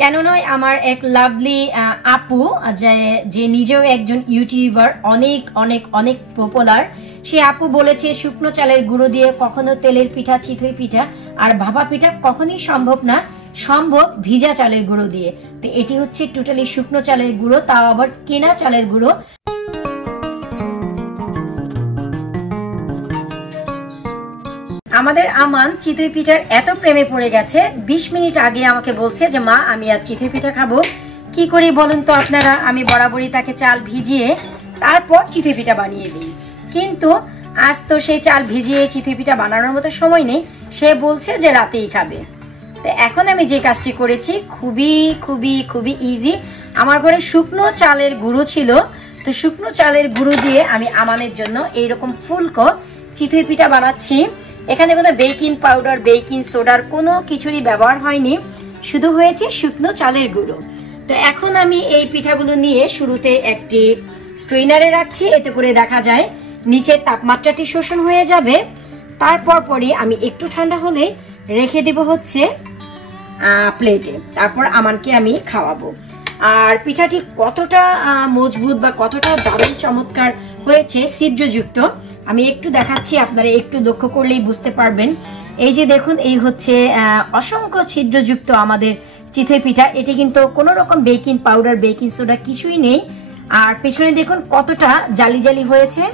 কেন নয়, আমার এক লাভলি আপু যে নিজেও একজন ইউটিউবার, অনেক অনেক অনেক পপুলার। সে আপু বলেছে শুকনো চালের গুঁড়ো দিয়ে কখনো তেলের পিঠা, চিতই পিঠা আর ভাপা পিঠা কখনোই সম্ভব না, সম্ভব ভিজা চালের গুঁড়ো দিয়ে। তো এটি হচ্ছে টোটালি শুকনো চালের গুঁড়ো, তাও আবার কেনা চালের গুঁড়ো। আমাদের আমান চিতই পিঠার এত প্রেমে পড়ে গেছে, 20 মিনিট আগে আমাকে বলছে যে মা আমি আজ চিতই পিঠা খাবো। কি করি বলুন তো আপনারা, আমি বরাবরই তাকে চাল ভিজিয়ে তারপর চিতই পিঠা বানিয়ে দিই, কিন্তু আজ তো সেই চাল ভিজিয়ে চিতই পিঠা বানানোর মতো সময় নেই, সে বলছে যে রাতেই খাবে। তো এখন আমি যে কাজটি করেছি খুবই খুবই খুবই ইজি। আমার ঘরে শুকনো চালের গুঁড়ো ছিল, তো শুকনো চালের গুঁড়ো দিয়ে আমি আমানের জন্য এইরকম ফুলকো চিতই পিঠা বানাচ্ছি। এখানে কোনো বেকিং পাউডার, বেকিং সোডার কোনো কিছুরই ব্যবহার হয়নি, শুধু হয়েছে শুকনো চালের গুঁড়ো। তো এখন আমি এই পিঠাগুলো নিয়ে শুরুতে একটি স্ট্রেনারে রাখছি, এতে করে দেখা যায় নিচের তাপমাত্রাটি শোষণ হয়ে যাবে। তারপর পরে আমি একটু ঠান্ডা হলে রেখে দেব হচ্ছে প্লেটে, তারপর আমানকে আমি খাওয়াবো। আর পিঠাটি কতটা মজবুত বা কতটা দারুণ চমৎকার হয়েছে, ছিদ্রযুক্ত, আমি একটু দেখাচ্ছি, আপনারা একটু লক্ষ্য করলেই বুঝতে পারবেন। এই যে দেখুন, এই হচ্ছে অসংখ্য ছিদ্রযুক্ত আমাদের চিতই পিঠা। এটি কিন্তু কোনো রকম বেকিং পাউডার, বেকিং সোডা কিছুই নেই। আর পেছনে দেখুন কতটা জালি জালি হয়েছে।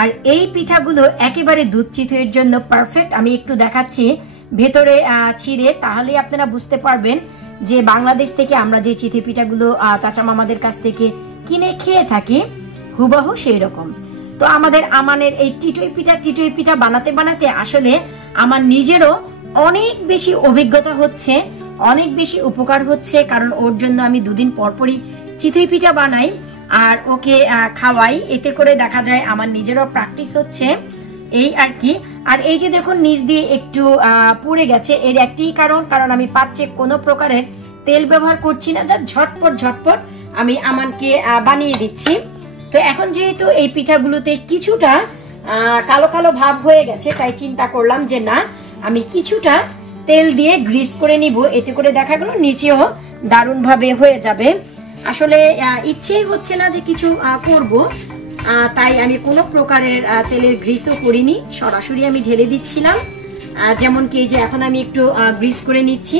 আর এই পিঠাগুলো একেবারে দুধ চিতইয়ের জন্য পারফেক্ট। আমি একটু দেখাচ্ছি ভেতরে ছিঁড়ে, তাহলে আপনারা বুঝতে পারবেন যে বাংলাদেশ থেকে আমরা যে চিতই পিঠাগুলো চাচা মামাদের কাছ থেকে কিনে খেয়ে থাকি হুবহু সেই রকম। তো আমাদের আমানের এই টিটই পিঠা বানাতে বানাতে আসলে আমার নিজেরও অনেক বেশি অভিজ্ঞতা হচ্ছে, অনেক বেশি উপকার হচ্ছে, কারণ ওর জন্য আমি দুদিন পরপরই চিতই পিঠা বানাই আর ওকে খাওয়াই। এতে করে দেখা যায় আমার নিজেরও প্র্যাকটিস হচ্ছে, এই আর কি। আর এই যে দেখুন নিচ দিয়ে একটু পুড়ে গেছে, এর একটি কারণ আমি পাত্রে কোনো প্রকারের তেল ব্যবহার করছি না, যা ঝটপট আমি আমানকে বানিয়ে দিচ্ছি। তো এখন যেহেতু এই পিঠাগুলোতে কিছুটা কালো কালো ভাব হয়ে গেছে, তাই চিন্তা করলাম যে না, আমি কিছুটা তেল দিয়ে গ্রিস করে নিব, এতে করে দেখা গেল নিচেও দারুণভাবে হয়ে যাবে। আসলে ইচ্ছেই হচ্ছে না যে কিছু করব, তাই আমি কোনো প্রকারের তেলের গ্রিসও করিনি, সরাসরি আমি ঢেলে দিচ্ছিলাম। যেমন কি যে এখন আমি একটু গ্রিস করে নিচ্ছি,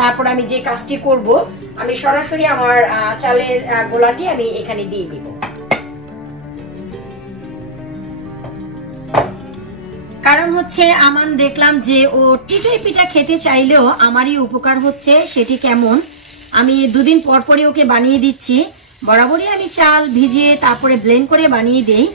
তারপর আমি যে কাজটি করব, আমি সরাসরি আমার চালের গোলাটি আমি এখানে দিয়ে দিব। কারণ হচ্ছে আমান দেখলাম যে ও চিতই পিঠা খেতে চাইলেও আমারই উপকার হচ্ছে, সেটি কেমন আমি দুদিন পরপরই ওকে বানিয়ে দিচ্ছি। বরাবরই আমি চাল ভিজিয়ে তারপরে ব্লেন্ড করে বানিয়ে দেই।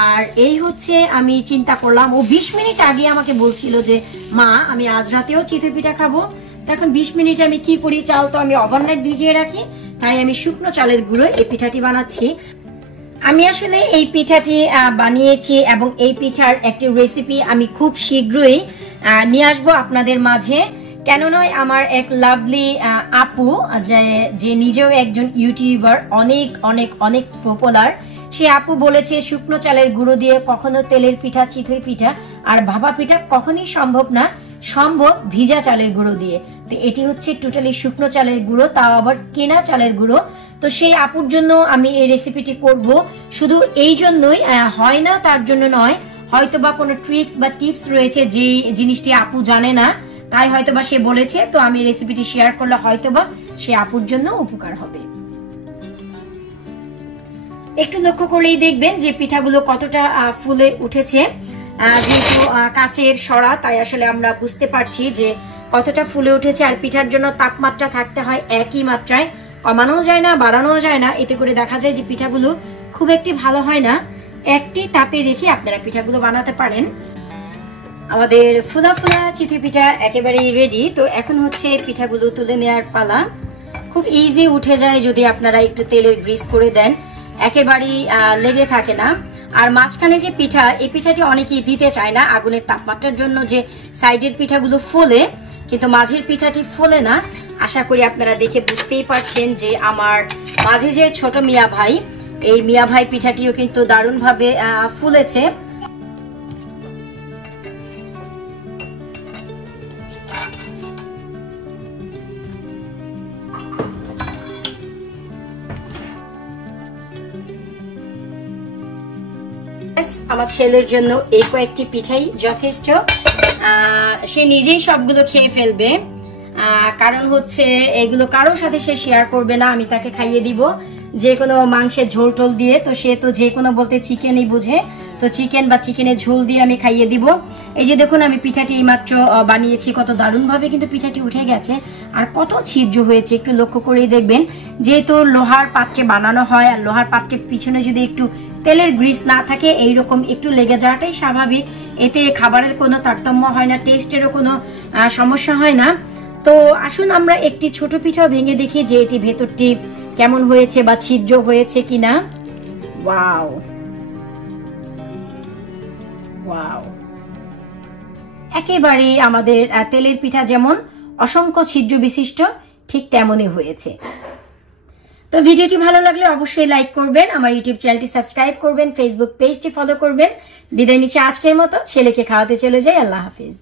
আর এই হচ্ছে আমি চিন্তা করলাম, ও 20 মিনিট আগে আমাকে বলছিল যে মা আমি আজ রাতেও চিতই পিঠা খাবো। তখন 20 মিনিট আমি কি করি, চাল তো আমি ওভারনাইট ভিজিয়ে রাখি, তাই আমি শুকনো চালের গুঁড়ো এই পিঠাটি বানাচ্ছি। আমি আসলে এই পিঠাটি বানিয়েছি এবং এই পিঠার একটি রেসিপি আমি খুব শীঘ্রই নিয়ে আসবো আপনাদের মাঝে। কেন নয়, আমার এক লাভলি আপু যে নিজেও একজন ইউটিউবার, অনেক অনেক অনেক পপুলার। সে আপু বলেছে শুকনো চালের গুঁড়ো দিয়ে কখনো তেলের পিঠা, চিতই পিঠা আর ভাপা পিঠা কখনোই সম্ভব না, সম্ভব ভিজা চালের গুঁড়ো দিয়ে। তো এটি হচ্ছে টোটালি শুকনো চালের গুঁড়ো, তাও আবার কেনা চালের গুঁড়ো। তো সেই আপুর জন্য আমি এই রেসিপিটি করব, শুধু এই জন্যই, হয় না তার জন্য নয়, হয়তোবা কোনো ট্রিক্স বা টিপস রয়েছে যে জিনিসটি আপু জানে না, তাই হয়তোবা সে বলেছে। তো আমি রেসিপিটি শেয়ার করলে হয়তোবা সে আপুর জন্য উপকার হবে। একটু লক্ষ্য করলেই দেখবেন যে পিঠাগুলো কতটা ফুলে উঠেছে। যেহেতু কাচের সরা, তাই আসলে আমরা বুঝতে পারছি যে কতটা ফুলে উঠেছে। আর পিঠার জন্য তাপমাত্রা থাকতে হয় একই মাত্রায়, কমানোও যায় না বাড়ানোও যায় না, এতে করে দেখা যায় যে পিঠাগুলো খুব একটি ভালো হয় না। একটি তাপে রেখে আপনারা পিঠাগুলো বানাতে পারেন। আমাদের ফুলা ফুলা চিতই পিঠা একেবারেই রেডি। তো এখন হচ্ছে পিঠাগুলো তুলে নেওয়ার পালা। খুব ইজি উঠে যায় যদি আপনারা একটু তেলের গ্রিস করে দেন, একেবারেই লেগে থাকে না। আর মাঝখানে যে পিঠা, এই পিঠাটি অনেকেই দিতে চায় না আগুনের তাপমাত্রার জন্য, যে সাইডের পিঠাগুলো ফোলে কিন্তু মাঝের পিঠাটি ফোলে না। আশা করি আপনারা দেখে বুঝতেই পারছেন যে আমার মাঝে যে ছোট মিয়া ভাই, এই মিয়া ভাই পিঠাটিও কিন্তু দারুণভাবে ফুলেছে। আমার ছেলের জন্য এই কয়েকটি পিঠাই যথেষ্ট। সে নিজেই সবগুলো খেয়ে ফেলবে, কারণ হচ্ছে এগুলো কারোর সাথে সে শেয়ার করবে না, আমি তাকে খাইয়ে দিব যে কোনো মাংসের ঝোল টোল দিয়ে। তো সে তো যে কোনো বলতে চিকেনই বুঝে, তো চিকেন বা চিকেনের ঝোল দিয়ে আমি খাইয়ে দিব। এই যে দেখুন আমি পিঠাটি এইমাত্র বানিয়েছি, কত দারুণভাবে কিন্তু পিঠাটি উঠে গেছে আর কত ছিদ্র হয়েছে একটু লক্ষ্য করেই দেখবেন। যেহেতু লোহার পাত্রে বানানো হয় আর লোহার পাত্রের পিছনে যদি একটু তেলের গ্রিস না থাকে এইরকম একটু লেগে যাওয়াটাই স্বাভাবিক, এতে খাবারের কোনো তারতম্য হয় না, টেস্টেরও কোনো সমস্যা হয় না। তো আসুন আমরা একটি ছোট পিঠাও ভেঙে দেখি যে এটি ভেতরটি কেমন হয়েছে বা ছিদ্র হয়েছে কিনা। ওয়াও ওয়াও, একেবারে আমাদের তেলের পিঠা যেমন অসংখ্য ছিদ্র বিশিষ্ট ঠিক তেমনই হয়েছে। তো ভিডিওটি ভালো লাগলে অবশ্যই লাইক করবেন, আমার ইউটিউব চ্যানেলটি সাবস্ক্রাইব করবেন, ফেসবুক পেজটি ফলো করবেন। বিদায় নিচ্ছি আজকের মতো, ছেলেকে খাওয়াতে চলে যাই। আল্লাহ হাফিজ।